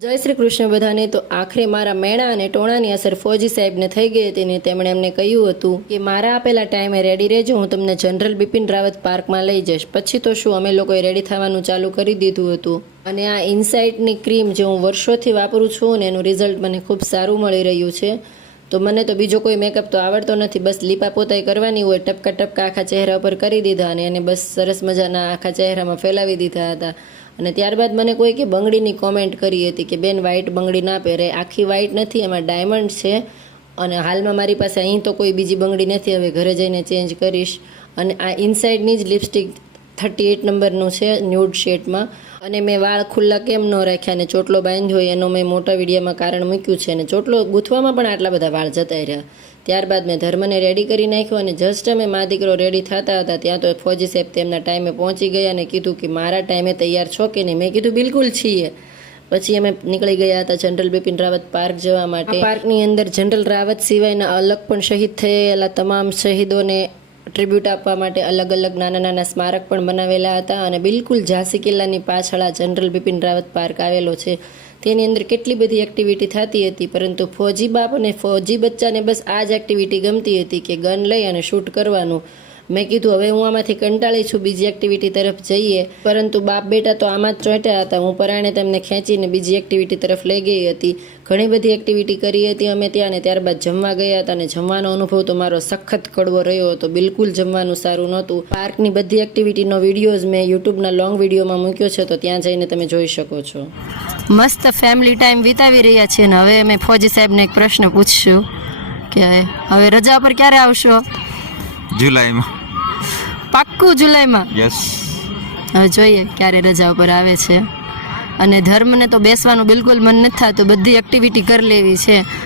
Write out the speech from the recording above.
જય શ્રી કૃષ્ણ બધાને। તો આખરે મારા મેણા અને ટોણાની અસર ફોજી સાહેબને થઈ ગઈ હતી ને તેમણે એમને કહ્યું હતું કે મારા આપેલા ટાઈમે રેડી રહેજો, હું તમને જનરલ બિપિન રાવત પાર્કમાં લઈ જઈશ। પછી તો શું, અમે લોકોએ રેડી થવાનું ચાલુ કરી દીધું હતું અને આ ઇનસાઇટની ક્રીમ જે હું વર્ષોથી વાપરું છું ને એનું રિઝલ્ટ મને ખૂબ સારું મળી રહ્યું છે। તો મને તો બીજો કોઈ મેકઅપ તો આવડતો નથી, બસ લીપા પોતાઈ કરવાની હોય, ટપકા ટપકા આખા ચહેરા પર કરી દીધા અને એને બસ સરસ મજાના આખા ચહેરામાં ફેલાવી દીધા હતા। અને ત્યારબાદ મને કોઈ કે બંગડીની કોમેન્ટ કરી હતી કે બેન વ્હાઇટ બંગડી ના પહેરે, આખી વ્હાઇટ નથી, એમાં ડાયમંડ છે અને હાલમાં મારી પાસે અહીં તો કોઈ બીજી બંગડી નથી, હવે ઘરે જઈને ચેન્જ કરીશ। અને આ ઇનસાઇડની જ લિપસ્ટિક 38 નંબરનું છે ન્યૂડ શેડમાં। અને મેં વાળ ખુલ્લા કેમ ન રાખ્યા અને ચોટલો બાંધ્યો એનો મેં મોટા વિડીયોમાં કારણ મૂક્યું છે અને ચોટલો ગૂંથવામાં પણ આટલા બધા વાળ જતા રહ્યા। ત્યારબાદ મેં ધર્મને રેડી કરી નાખ્યો અને જસ્ટ અમે મા દીકરો રેડી થતા હતા ત્યાં તો ફોજી સાહેબ તેમના ટાઈમે પહોંચી ગયા અને કીધું કે મારા ટાઈમે તૈયાર છો કે નહીં? મેં કીધું બિલકુલ છીએ। પછી અમે નીકળી ગયા હતા જનરલ બિપિન રાવત પાર્ક જવા માટે। પાર્કની અંદર જનરલ રાવત સિવાયના અલગ પણ શહીદ થયેલા તમામ શહીદોને ટ્રિબ્યુટ આપવા માટે અલગ અલગ નાના નાના સ્મારક પણ બનાવેલા હતા અને બિલકુલ ઝાંસી કિલ્લાની પાછળ આ જનરલ બિપિન રાવત પાર્ક આવેલો છે। તેની અંદર કેટલી બધી એક્ટિવિટી થતી હતી, પરંતુ ફોજી બાપ અને ફોજી બચ્ચાને બસ આ જ એક્ટિવિટી ગમતી હતી કે ગન લઈ અને શૂટ કરવાનું। મેં કીધું હવે હું આમાંથી કંટાળી છું, બીજી એક્ટિવિટી તરફ જઈએ, પરંતુ બાપ બેટા તો આમાં જ ચોંટ્યા હતા। હું પરાણે તેમને ખેંચીને બીજી એક્ટિવિટી તરફ લઈ ગઈ હતી। ઘણી બધી એક્ટિવિટી કરી હતી અમે ત્યાં અને ત્યારબાદ જમવા ગયા હતા અને જમવાનો અનુભવ તો મારો સખત કડવો રહ્યો હતો, બિલકુલ જમવાનું સારું નહોતું। પાર્કની બધી એક્ટિવિટીનો વિડીયોઝ મેં યુટ્યુબના લોંગ વિડીયોમાં મૂક્યો છે, તો ત્યાં જઈને તમે જોઈ શકો છો। મસ્ત ફેમિલી ટાઈમ વિતાવી રહ્યા છીએ ને હવે અમે ફોજી સાહેબને એક પ્રશ્ન પૂછશું કે હવે રજા પર ક્યારે આવશો? જુલાઈમાં। પાક્કું જુલાઈમાં? યસ। હવે જોઈએ ક્યારે રજા ઉપર આવે છે। અને ધર્મને તો બેસવાનું બિલકુલ મન નથી થતું, બધી એક્ટિવિટી કરી લેવી છે।